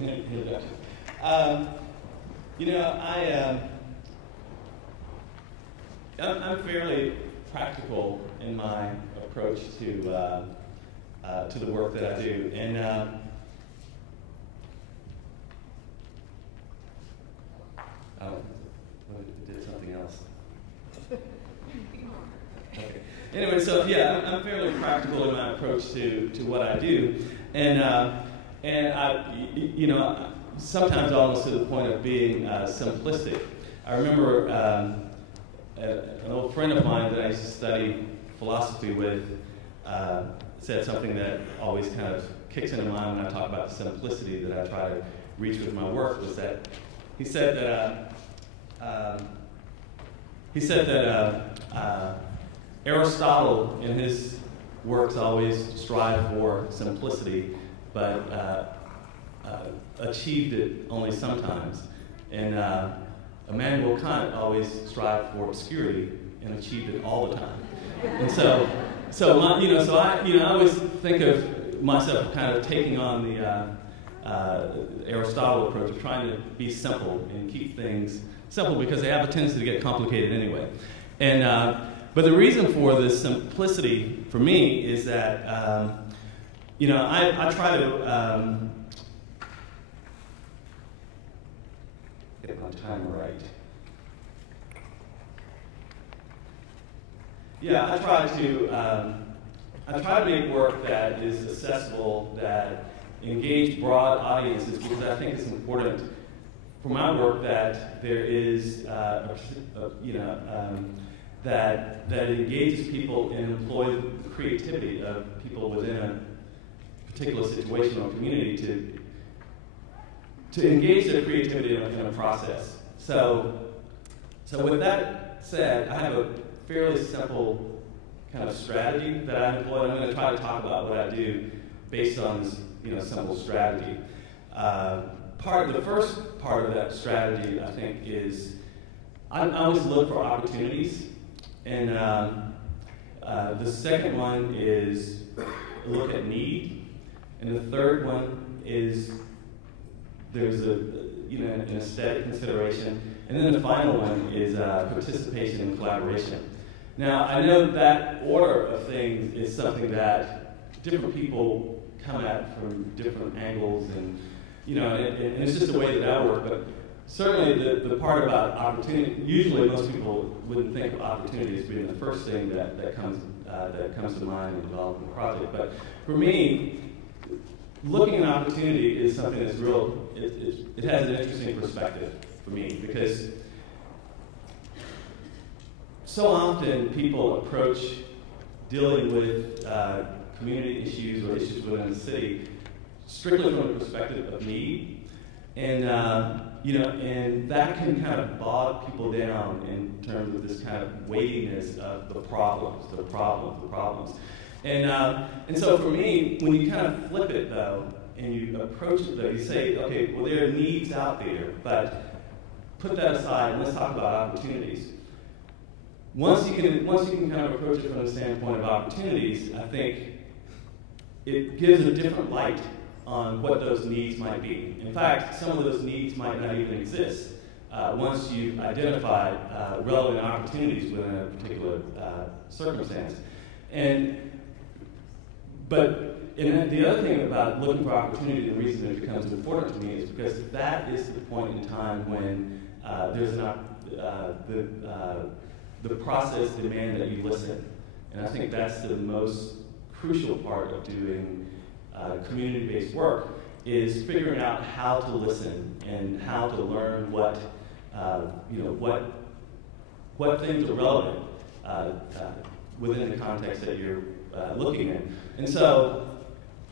introduction. I'm fairly practical in my approach to the work that I do, and did something else. Okay. Anyway, so yeah, I'm fairly practical in my approach to what I do, and I, sometimes almost to the point of being simplistic. I remember an old friend of mine that I used to study philosophy with said something that always kind of kicks into mind when I talk about the simplicity that I try to reach with my work, was that he said that Aristotle in his works always strived for simplicity, but achieved it only sometimes. And Immanuel Kant always strived for obscurity and achieved it all the time. And so I always think of myself kind of taking on the Aristotle approach of trying to be simple and keep things simple, because they have a tendency to get complicated anyway. And but the reason for this simplicity for me is that I try to get my time right. Yeah, I try to make work that is accessible, that engage broad audiences, because I think it's important for my work that there is that engages people and employs the creativity of people within a particular situation or community to engage their creativity in a process. So with that said, I have a fairly simple kind of strategy that I employ. I'm going to try to talk about what I do based on this simple strategy. The first part of that strategy, I think, is I always look for opportunities. And the second one is look at need. And the third one is there's an aesthetic consideration. And then the final one is participation and collaboration. Now, I know that order of things is something that different people come at from different angles, and and it's just the way that I work. But certainly the part about opportunity, usually most people wouldn't think of opportunity as being the first thing that comes to mind in developing a project. But for me, looking at opportunity is something that's real. It has an interesting perspective for me, because so often people approach dealing with community issues or issues within the city strictly from the perspective of need, and and that can kind of bog people down in terms of this kind of weightiness of the problems. And so for me, when you kind of flip it though, and you approach it though, you say, okay, well, there are needs out there, but put that aside and let's talk about opportunities. Once you can kind of approach it from the standpoint of opportunities, I think it gives a different light on what those needs might be. In fact, some of those needs might not even exist once you've identified relevant opportunities within a particular circumstance. But the other thing about looking for opportunity, the reason it becomes important to me is because that is the point in time when the process demands that you listen. And I think that's the most crucial part of doing community-based work, is figuring out how to listen and how to learn what things are relevant within the context that you're looking at. And so,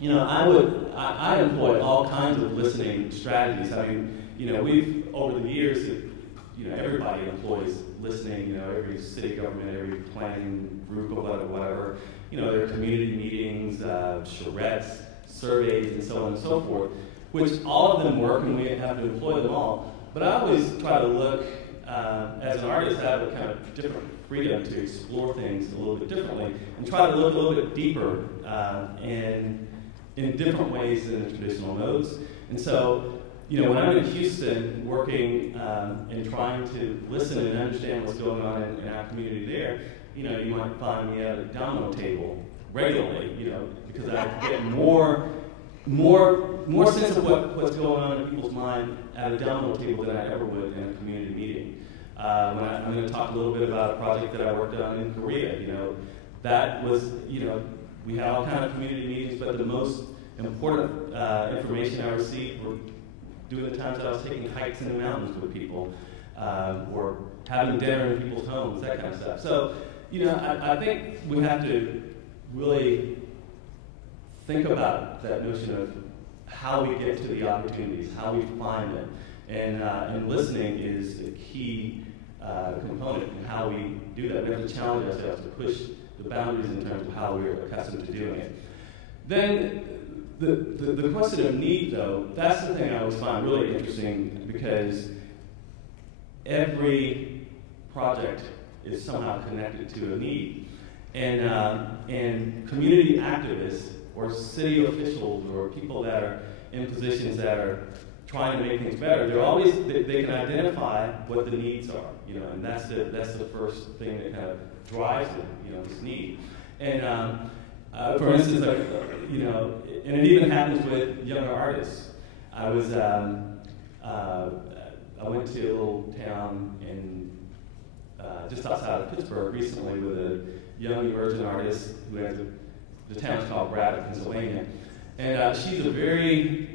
I employ all kinds of listening strategies. I mean, we've over the years, everybody employs listening. Every city government, every planning group or whatever. There are community meetings, charrettes, surveys, and so on and so forth, which all of them work, and we have to employ them all. But I always try to look, as an artist, I have a kind of different freedom to explore things a little bit differently, and try to look a little bit deeper, and in different ways than the traditional nodes. And so, when I'm in Houston working and trying to listen and understand what's going on in our community there, you might find me at a domino table regularly, because I get more sense of what's going on in people's mind at a domino table than I ever would in a community meeting. I'm going to talk a little bit about a project that I worked on in Korea. That was, we had all kinds of community meetings, but the most important information I received were during the times I was taking hikes in the mountains with people, or having dinner in people's homes, that kind of stuff. So, I think we have to really think about that notion of how we get to the opportunities, how we find them. And listening is a key component in how we do that. We have to challenge ourselves to push the boundaries in terms of how we're accustomed to doing it. Then the question of need, though, that's the thing I always find really interesting, because every project is somehow connected to a need. And community activists or city officials or people that are in positions that are trying to make things better, they can identify what the needs are, and that's the first thing that kind of drives it, this need. And for instance, and it even happens with younger artists. I went to a little town in just outside of Pittsburgh recently with a young emerging artist who has the town's called Braddock, Pennsylvania, and she has a very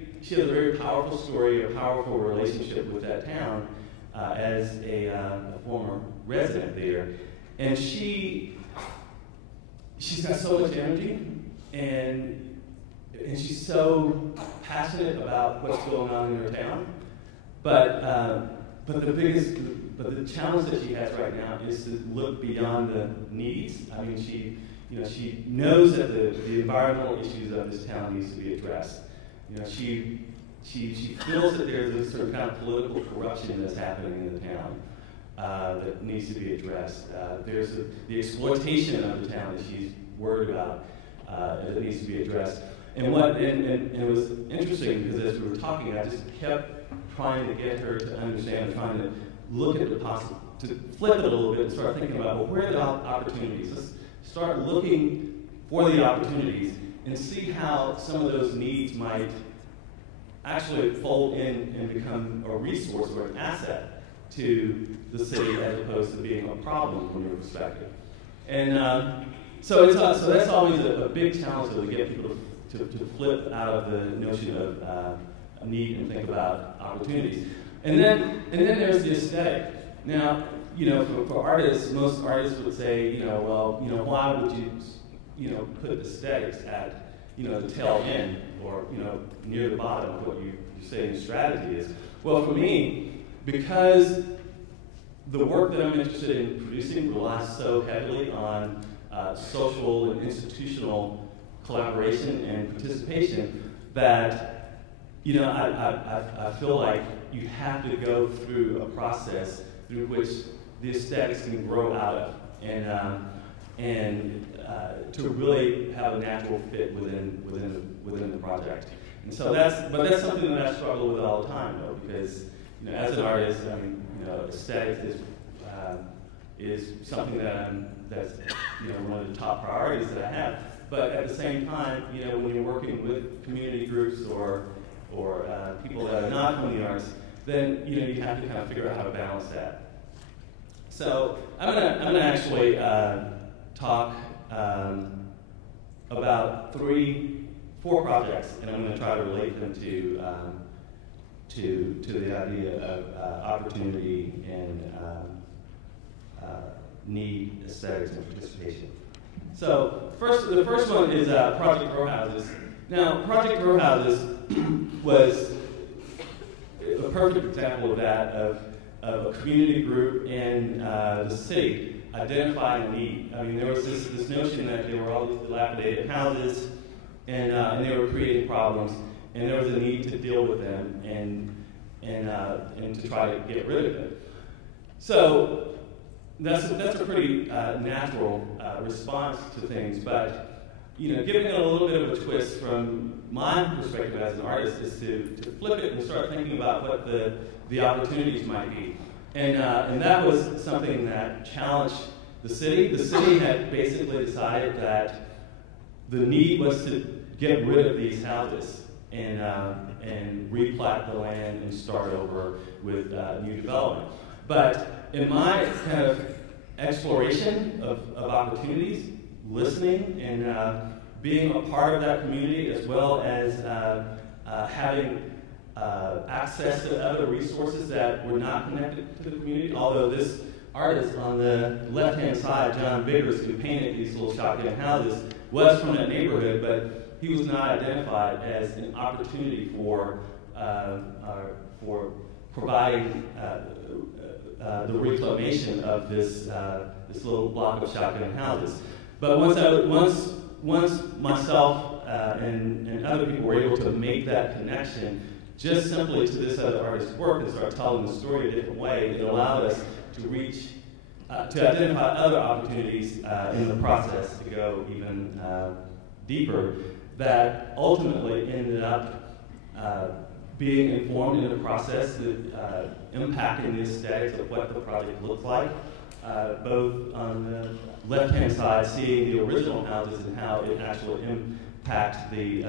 powerful story, a powerful relationship with that town as a former resident there, and she's got so much energy, and she's so passionate about what's going on in her town, but the challenge that she has right now is to look beyond the needs. I mean, she knows that the environmental issues of this town needs to be addressed. She feels that there's a certain kind of political corruption that's happening in the town that needs to be addressed. There's the exploitation of the town that she's worried about that needs to be addressed. And it was interesting, because as we were talking, I just kept trying to get her to understand, trying to look at to flip it a little bit and start thinking about, well, where are the opportunities? Let's start looking for the opportunities and see how some of those needs might actually fold in and become a resource or an asset to the city, as opposed to being a problem from your perspective. And so that's always a big challenge to get people to flip out of the notion of need and think about opportunities. And then there's the aesthetic. Now, for artists, most artists would say, why would you, put aesthetics at, the tail end or, near the bottom of what you say your strategy is? Well, for me, because the work that I'm interested in producing relies so heavily on social and institutional collaboration and participation that, I feel like you have to go through a process through which the aesthetics can grow out of, and to really have a natural fit within the project. And so that's something that I struggle with all the time, though, because as an artist, aesthetics is something that's one of the top priorities that I have. But at the same time, when you're working with community groups or people that are not from the arts, then you have to kind of figure out how to balance that. So I'm gonna actually talk about 4 projects, and I'm going to try to relate them to the idea of opportunity and need, aesthetics, and participation. So the first one is Project Row Houses. Now, Project Row Houses was a perfect example of that, of a community group in the city identifying a need. I mean, there was this notion that there were all these dilapidated houses, and they were creating problems, and there was a need to deal with them and to try to get rid of them. So that's a pretty natural response to things, but giving it a little bit of a twist from my perspective as an artist is to flip it and start thinking about what the opportunities might be. And that was something that challenged the city. The city had basically decided that the need was to get rid of these houses and replat the land and start over with new development. But in my kind of exploration of opportunities, listening and being a part of that community, as well as having access to other resources that were not connected to the community, although this artist on the left-hand side, John Biggers, who painted these little shotgun houses, was from that neighborhood, but he was not identified as an opportunity for providing the reclamation of this little block of shotgun houses. But once myself and other people were able to make that connection, just simply to this other artist's work and start telling the story a different way, it allowed us to reach, to identify other opportunities in the process to go even deeper, that ultimately ended up being informed in the process, impacting the aesthetics of what the project looks like, both on the left-hand side, seeing the original houses and how it actually impacts the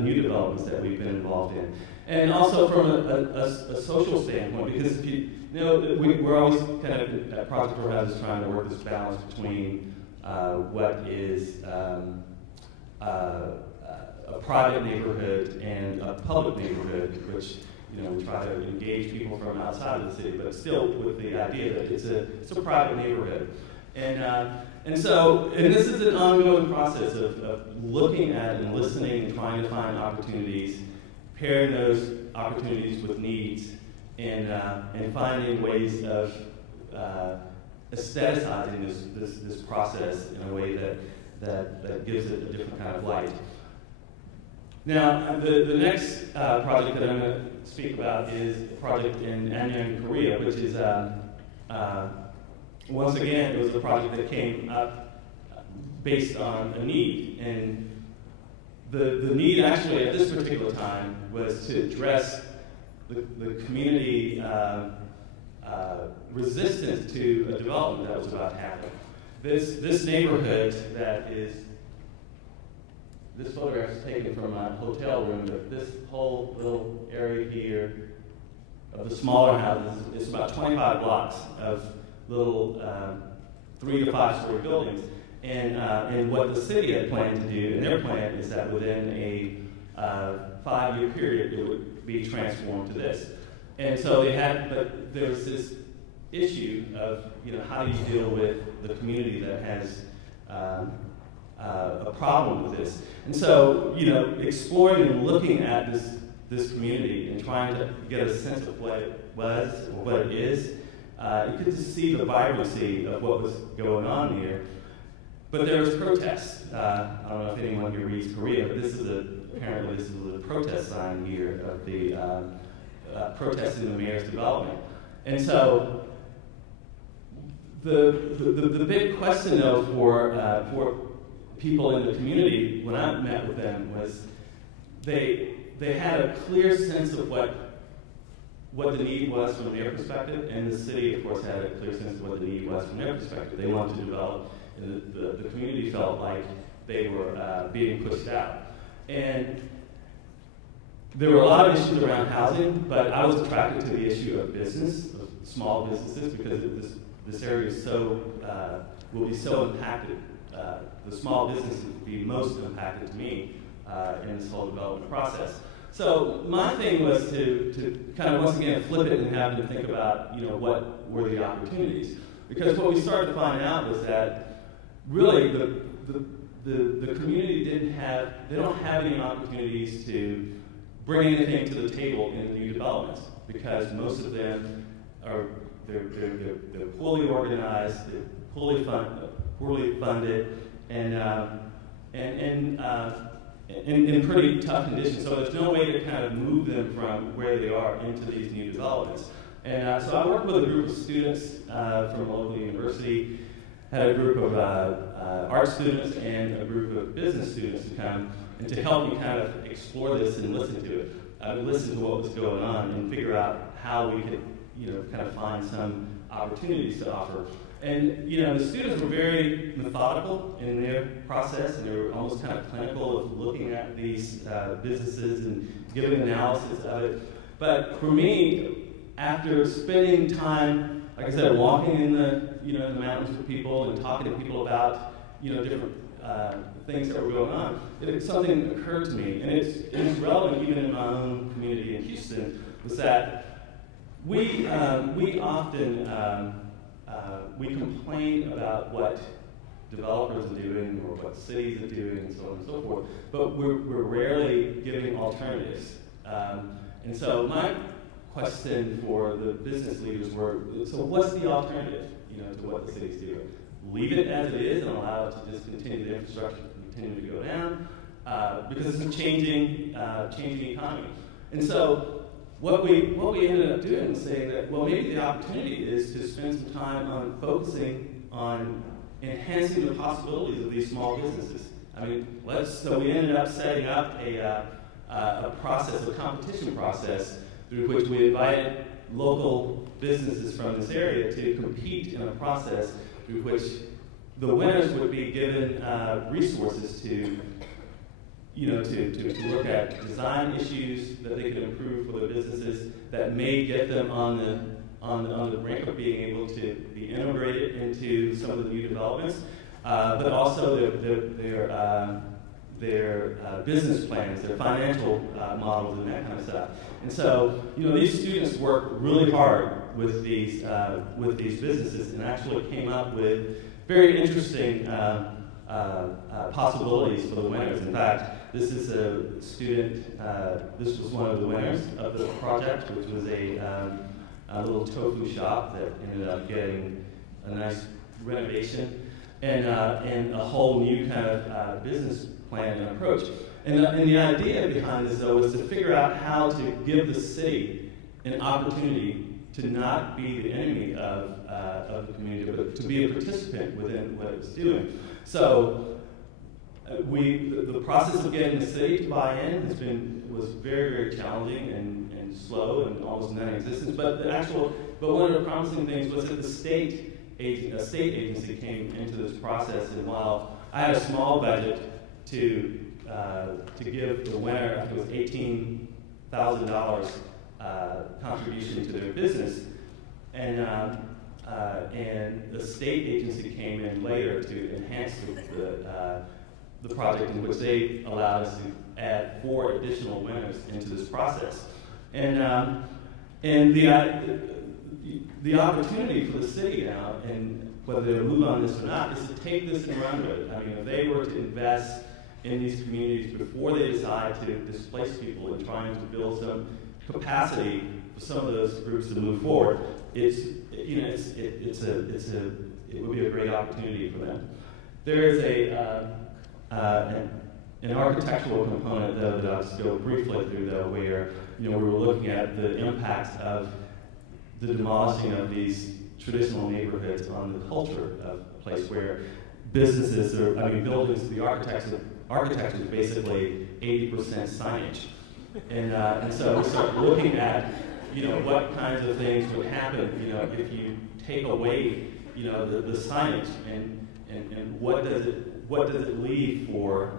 new developments that we've been involved in. And also from a social standpoint, because we're always kind of at Project Horizons trying to work this balance between what is a private neighborhood and a public neighborhood, which we try to engage people from outside of the city, but still with the idea that it's a private neighborhood. And so this is an ongoing process of looking at and listening and trying to find opportunities, pairing those opportunities with needs, and finding ways of aestheticizing this process in a way that gives it a different kind of light. Now, the next project that I'm going to speak about is a project in Anyang, Korea, which is, once again, it was a project that came up based on a need. And the need actually at this particular time was to address the community resistance to a development that was about to happen. This neighborhood that is, this photograph is taken from a hotel room, but this whole little area here of the smaller houses is about 25 blocks of little 3 to 5 story buildings. And what the city had planned to do, and their plan is that within a 5-year period, it would be transformed to this. And so but there was this issue of, how do you deal with the community that has a problem with this? And so, exploring and looking at this community and trying to get a sense of what it was or what it is, you could just see the vibrancy of what was going on here. But there was protests. I don't know if anyone here reads Korea, but apparently this is a protest sign here of the protesting the mayor's development. And so the big question though for people in the community when I met with them was they had a clear sense of what the need was from their perspective, and the city, of course, had a clear sense of what the need was from their perspective. They wanted to develop, and the community felt like they were being pushed out. And there were a lot of issues around housing, but I was attracted to the issue of business, of small businesses, because this area is will be so impacted. The small businesses will be most impacted to me in this whole development process. So my thing was to kind of once again flip it and have them think about what were the opportunities, because what we started to find out was that really the community they don't have any opportunities to bring anything to the table in the new developments, because most of them are they're poorly organized, they're poorly funded, and in pretty tough conditions. So there's no way to kind of move them from where they are into these new developments. And so I worked with a group of students from a local university, had a group of art students and a group of business students to come and to help me kind of explore this and listen to it. Listen to what was going on and figure out how we could, kind of find some opportunities to offer. And, the students were very methodical in their process, and they were almost kind of clinical of looking at these businesses and giving analysis of it. But for me, after spending time, like I said, walking in the mountains with people and talking to people about, different things that were going on, something occurred to me, and it's relevant even in my own community in Houston, was that we often we complain about what developers are doing or what cities are doing and so on and so forth, but we're rarely giving alternatives. And so my question for the business leaders were, so what's the alternative, to what the city's doing? Leave it as it is and allow it to just continue the infrastructure to continue to go down, because it's a changing economy. And so what we ended up doing was saying that, well, maybe the opportunity is to spend some time on focusing on enhancing the possibilities of these small businesses. I mean, so we ended up setting up a process, a competition process, through which we invited local businesses from this area to compete in a process through which the winners would be given resources to look at design issues that they could improve for their businesses that may get them on the brink of being able to be integrated into some of the new developments, but also their business plans, their financial models, and that kind of stuff. And so, these students worked really hard with these businesses and actually came up with very interesting possibilities for the winners. In fact, this is a student. This was one of the winners of the project, which was a little tofu shop that ended up getting a nice renovation and a whole new kind of business plan and approach. And the idea behind this, though, was to figure out how to give the city an opportunity to not be the enemy of the community, but to be a participant within what it's doing. So the process of getting the city to buy in was very, very challenging and slow and almost non-existent. But one of the promising things was that a state agency came into this process, and while I had a small budget to give the winner, I think it was $18,000 contribution to their business, and the state agency came in later to enhance the project, in which they allowed us to add 4 additional winners into this process, and the opportunity for the city now, and whether they move on this or not, is to take this and run with it. I mean, if they were to invest in these communities before they decide to displace people and trying to build some capacity for some of those groups to move forward, it would be a great opportunity for them. There is an architectural component, though, that I'll just go briefly through, though, where we were looking at the impacts of the demolishing of these traditional neighborhoods on the culture of a place where businesses buildings, the architecture is basically 80% signage. And so we start looking at, what kinds of things would happen, if you take away, the signage, and what does it leave for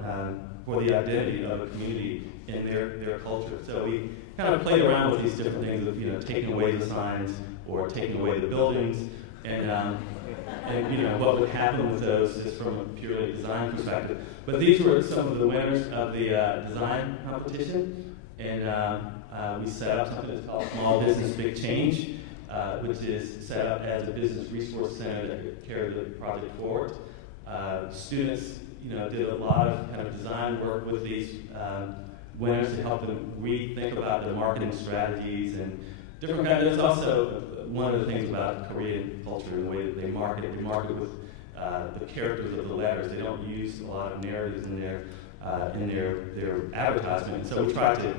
the identity of a community in their culture. So we kind of played around with these different things of, taking away the signs or taking away the buildings, and what would happen with those just from a purely design perspective. But these were some of the winners of the design competition, and we set up something that's called Small Business Big Change, which is set up as a business resource center that could carry the project forward. Students, did a lot of kind of design work with these winners to help them rethink about their marketing strategies and different kinds. There's also one of the things about Korean culture and the way that they market with the characters of the letters. They don't use a lot of narratives in their advertisement. And so we tried to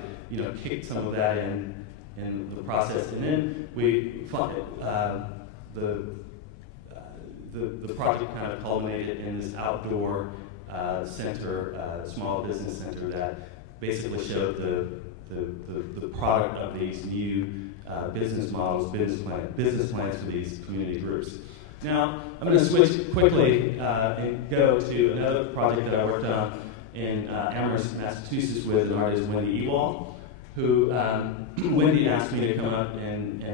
kick some of that in the process, and then we the the project kind of culminated in this outdoor center, small business center that basically showed the product of these new business models, business plans for these community groups. Now, I'm going to switch quickly and go to another project that I worked on in Amherst, Massachusetts with an artist, Wendy Ewald, who Wendy asked me to come up and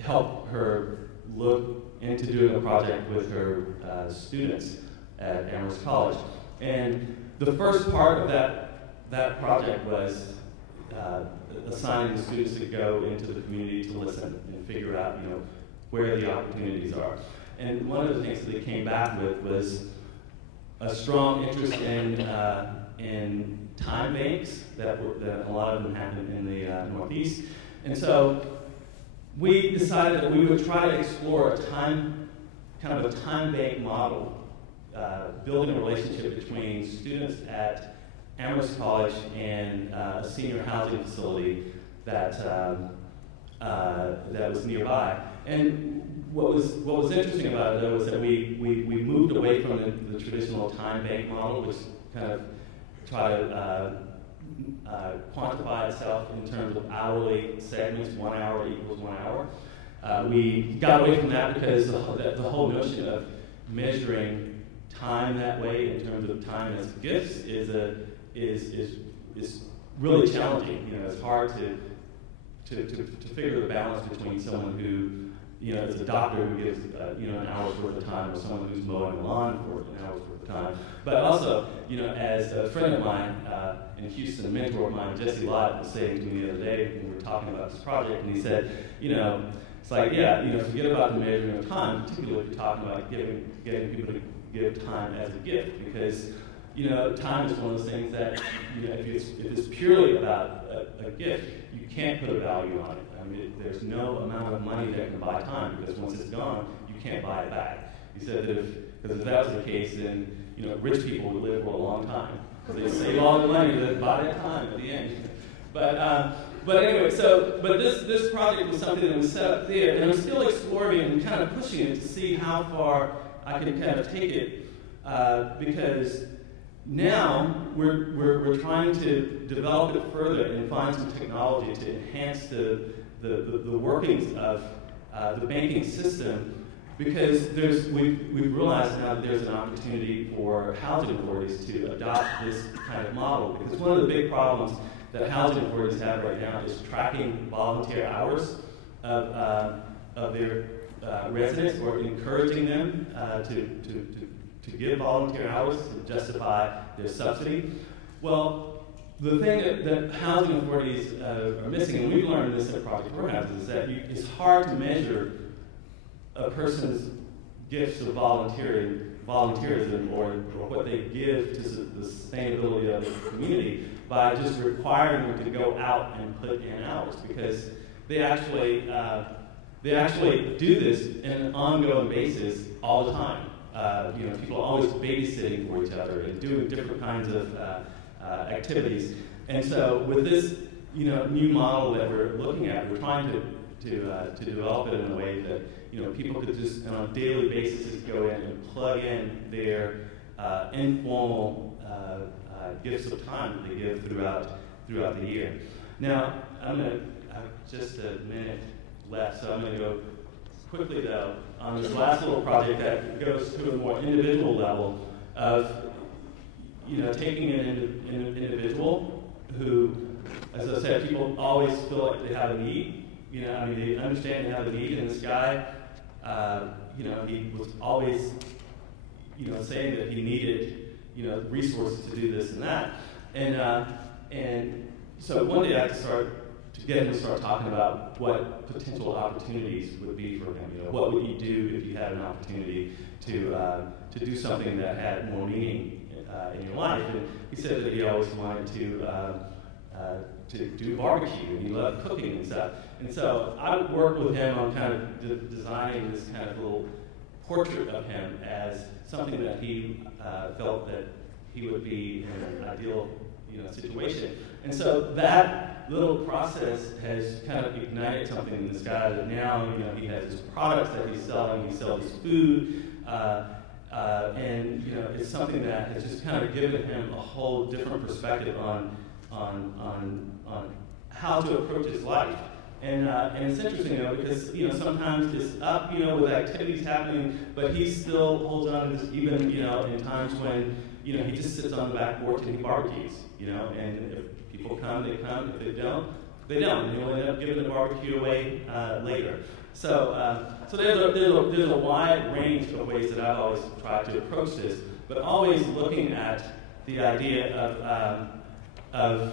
help her look into doing a project with her students at Amherst College. And the first part of that project was assigning the students to go into the community to listen and figure out, where the opportunities are. And one of the things that they came back with was a strong interest in time banks that a lot of them happen in the Northeast. And so we decided that we would try to explore a time bank model, building a relationship between students at Amherst College and a senior housing facility that was nearby. And what was interesting about it, though, was that we moved away from the traditional time bank model, which kind of try to quantify itself in terms of hourly segments, 1 hour equals 1 hour. We got away from that because the whole notion of measuring time that way in terms of time as gifts is really challenging. It's hard to figure the balance between someone who is a doctor who gives an hour's worth of time, or someone who's mowing the lawn for an hour's worth of time. But also, as a friend of mine in Houston, a mentor of mine, Jesse Lott, was saying to me the other day when we were talking about this project, and he said, it's like, forget about the measuring of time, particularly if you're talking about getting people to give time as a gift, because time is one of those things that if it's purely about a gift, you can't put a value on it. I mean, there's no amount of money that can buy time, because once it's gone, you can't buy it back. He said that if that was the case, then rich people would live for a long time, because they save all the money to buy that time at the end. But anyway, but this project was something that was set up there, and I'm still exploring and kind of pushing it to see how far I can kind of take it, because now we're trying to develop it further and find some technology to enhance the workings of the banking system, because we've realized now that there's an opportunity for housing authorities to adopt this kind of model, because one of the big problems that housing authorities have right now is tracking volunteer hours of their residents, or encouraging them to give volunteer hours to justify their subsidy. Well, the thing that housing authorities are missing, and we've learned this at Project Organize, is that it's hard to measure a person's gifts of volunteerism or what they give to the sustainability of the community by just requiring them to go out and put in hours, because they actually do this in an ongoing basis all the time. People are always babysitting for each other and doing different kinds of activities. And so with this, new model that we're looking at, we're trying to develop it in a way that people could just on a daily basis just go in and plug in their informal gifts of time that they give throughout the year. Now, I have just a minute left, so I'm going to go quickly, though, on this last little project that goes to a more individual level of, taking an individual who, as I said, people always feel like they have a need. They understand they have a need, and this guy, he was always, saying that he needed, resources to do this and that. And so one day I had to get him to start talking about what potential opportunities would be for him. What would you do if you had an opportunity to do something that had more meaning in your life? And he said that he always wanted to do barbecue, and he loved cooking and stuff. And so I would work with him on kind of designing this kind of little portrait of him as something that he felt that he would be an ideal situation. And so that little process has kind of ignited something in this guy that now, he has his products that he's selling, he sells his food, and it's something that has just kind of given him a whole different perspective on how to approach his life. And it's interesting, because sometimes it's up, with activities happening, but he still holds on to this, even in times when he just sits on the back porch and he barbecues, and if people come, they come. If they don't, they don't, and he'll end up giving the barbecue away later. So there's a wide range of ways that I've always tried to approach this, but always looking at the idea of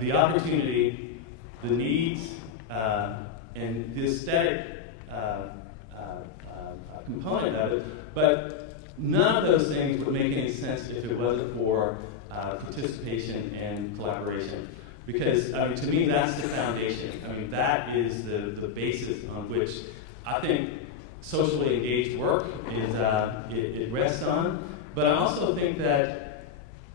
the opportunity, the needs, and the aesthetic component of it, but none of those things would make any sense if it wasn't for participation and collaboration. Because, to me, that's the foundation. That is the basis on which I think socially engaged work is it rests on. But I also think that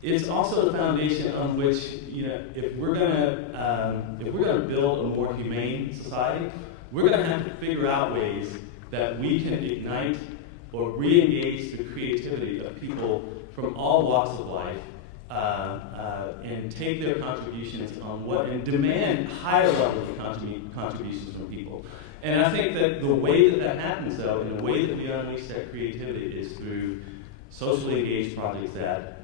it's also the foundation on which, if we're gonna build a more humane society, we're gonna have to figure out ways that we can ignite or re-engage the creativity of people from all walks of life, and take their contributions and demand higher levels of contributions from people. And I think that the way that happens, though, and the way that we unleash that creativity is through socially engaged projects that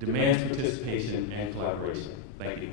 demands participation and collaboration. Thank you.